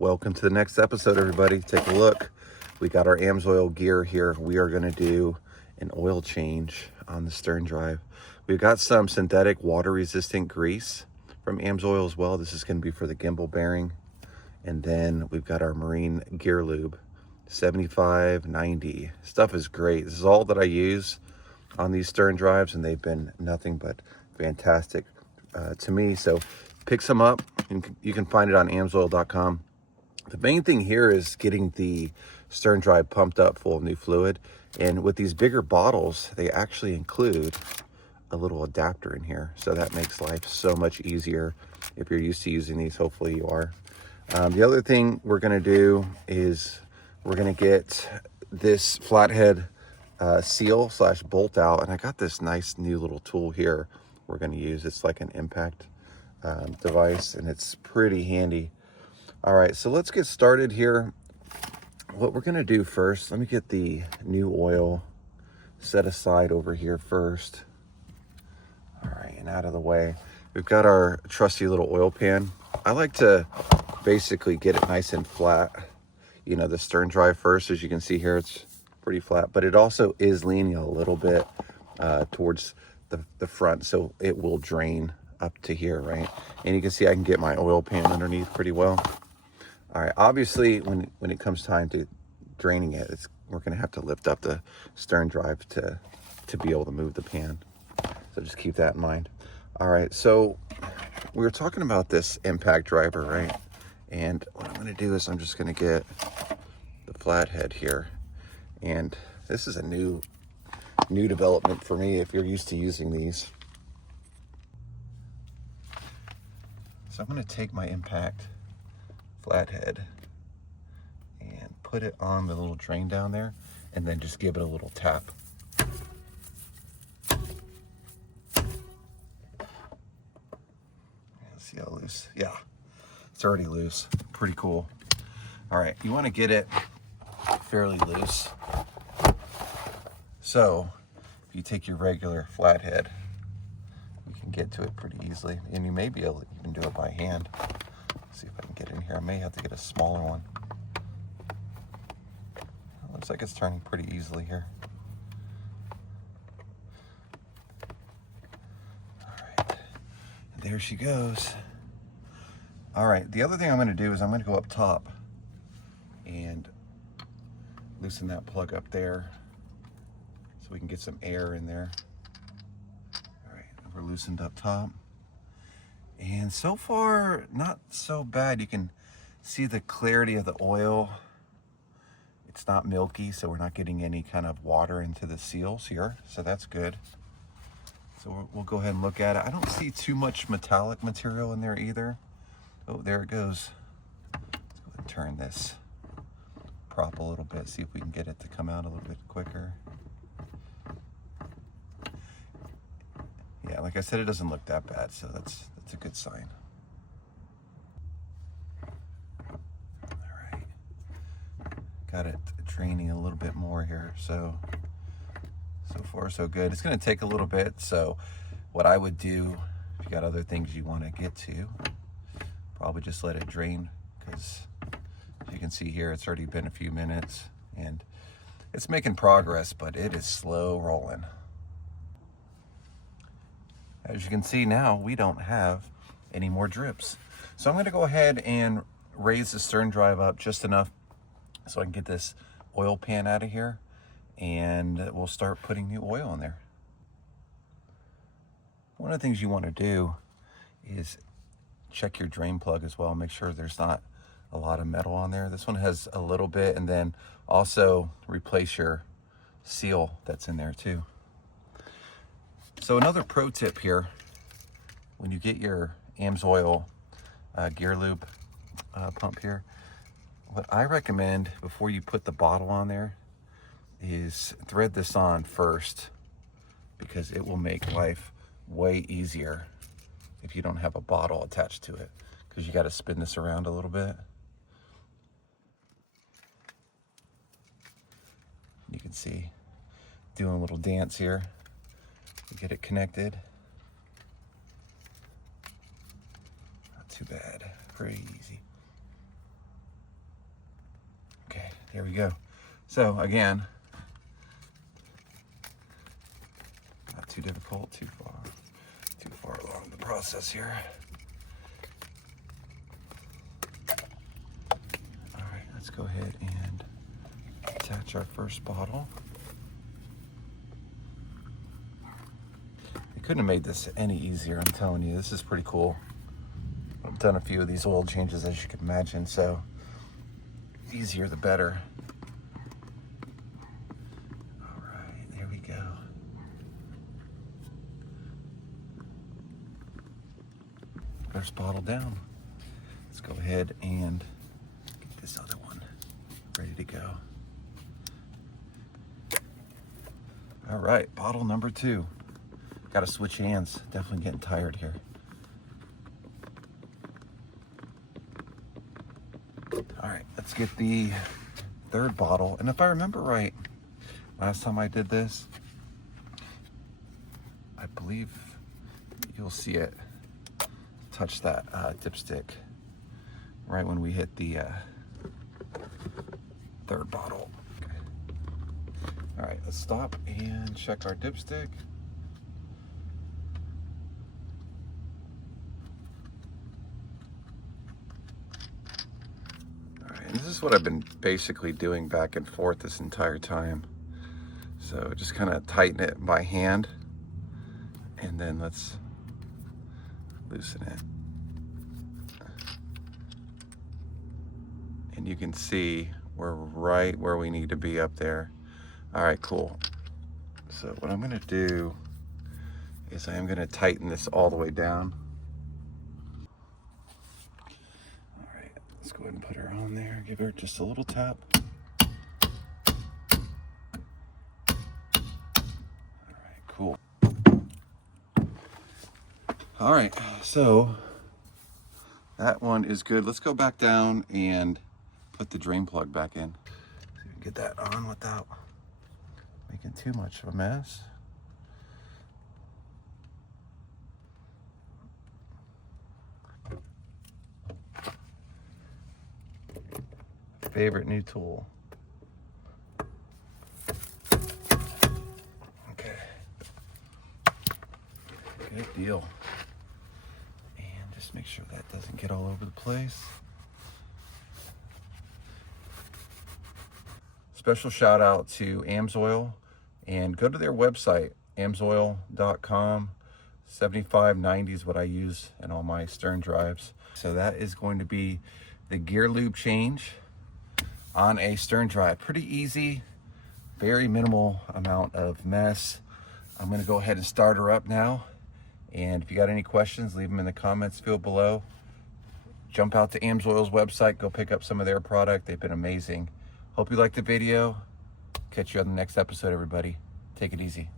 Welcome to the next episode, everybody. Take a look. We got our Amsoil gear here. We are going to do an oil change on the stern drive. We've got some synthetic water-resistant grease from Amsoil as well. This is going to be for the gimbal bearing. And then we've got our marine gear lube, 75/90. Stuff is great. This is all that I use on these stern drives, and they've been nothing but fantastic to me. So pick some up, and you can find it on amsoil.com. The main thing here is getting the stern drive pumped up full of new fluid. And with these bigger bottles, they actually include a little adapter in here. So that makes life so much easier if you're used to using these. Hopefully you are. The other thing we're going to do is we're going to get this flathead seal / bolt out. And I got this nice new little tool here we're going to use. It's like an impact device, and it's pretty handy. All right, so let's get started here. What we're going to do first, let me get the new oil set aside over here first. All right, and out of the way. We've got our trusty little oil pan. I like to basically get it nice and flat. You know, the stern drive first. As you can see here, it's pretty flat, but it also is leaning a little bit towards the front, so it will drain up to here, right? And you can see I can get my oil pan underneath pretty well. All right, obviously when it comes time to draining it, we're gonna have to lift up the stern drive to be able to move the pan. So just keep that in mind. All right, so we were talking about this impact driver, right? And what I'm gonna do is I'm just gonna get the flathead here. And this is a new development for me if you're used to using these. So I'm gonna take my impact flathead and put it on the little drain down there, and then just give it a little tap. See how loose? Yeah, it's already loose. Pretty cool. All right, you want to get it fairly loose. So if you take your regular flathead, you can get to it pretty easily, and you may be able to even do it by hand. Let's see if I can get in here. I may have to get a smaller one. It looks like it's turning pretty easily here. All right, there she goes. All right, the other thing I'm going to do is I'm going to go up top and loosen that plug up there so we can get some air in there. All right, we're loosened up top. And so far, not so bad. You can see the clarity of the oil. It's not milky, so we're not getting any kind of water into the seals here. So that's good. So we'll go ahead and look at it. I don't see too much metallic material in there either. Oh, there it goes. Let's go ahead and turn this prop a little bit, see if we can get it to come out a little bit quicker. Yeah, like I said, it doesn't look that bad, so that's a good sign. All right, got it draining a little bit more here, so far so good. It's going to take a little bit, so what I would do, if you got other things you want to get to, probably just let it drain, because as you can see here, it's already been a few minutes, and it's making progress, but it is slow rolling. As you can see now, we don't have any more drips. So I'm going to go ahead and raise the stern drive up just enough so I can get this oil pan out of here, and we'll start putting new oil in there. One of the things you want to do is check your drain plug as well. Make sure there's not a lot of metal on there. This one has a little bit, and then also replace your seal that's in there too. So another pro tip here, when you get your Amsoil gear lube pump here, what I recommend before you put the bottle on there is thread this on first, because it will make life way easier if you don't have a bottle attached to it, because you got to spin this around a little bit. You can see doing a little dance here to get it connected. Not too bad, pretty easy. There we go. So again, not too difficult, too far along the process here. All right, let's go ahead and attach our first bottle. I couldn't have made this any easier, I'm telling you. This is pretty cool. I've done a few of these oil changes, as you can imagine, so easier the better. All right, there we go. First bottle down. Let's go ahead and get this other one ready to go. All right, bottle number 2. Got to switch hands. Definitely getting tired here. All right, let's get the third bottle. And if I remember right, last time I did this, I believe you'll see it touch that dipstick right when we hit the third bottle. Okay. All right, let's stop and check our dipstick. This is what I've been basically doing back and forth this entire time. So just kind of tighten it by hand, and then let's loosen it. And you can see we're right where we need to be up there. All right, cool. So what I'm gonna do is I am gonna tighten this all the way down. Let's go ahead and put her on there. Give her just a little tap. All right, cool. All right, so that one is good. Let's go back down and put the drain plug back in. So we can get that on without making too much of a mess. Favorite new tool. Okay. Good deal. And just make sure that doesn't get all over the place. Special shout out to Amsoil, and go to their website, amsoil.com. 7590 is what I use in all my stern drives. So that is going to be the gear lube change on a stern drive. Pretty easy, very minimal amount of mess. I'm gonna go ahead and start her up now. And if you got any questions, leave them in the comments field below. Jump out to Amsoil's website, go pick up some of their product. They've been amazing. Hope you liked the video. Catch you on the next episode, everybody. Take it easy.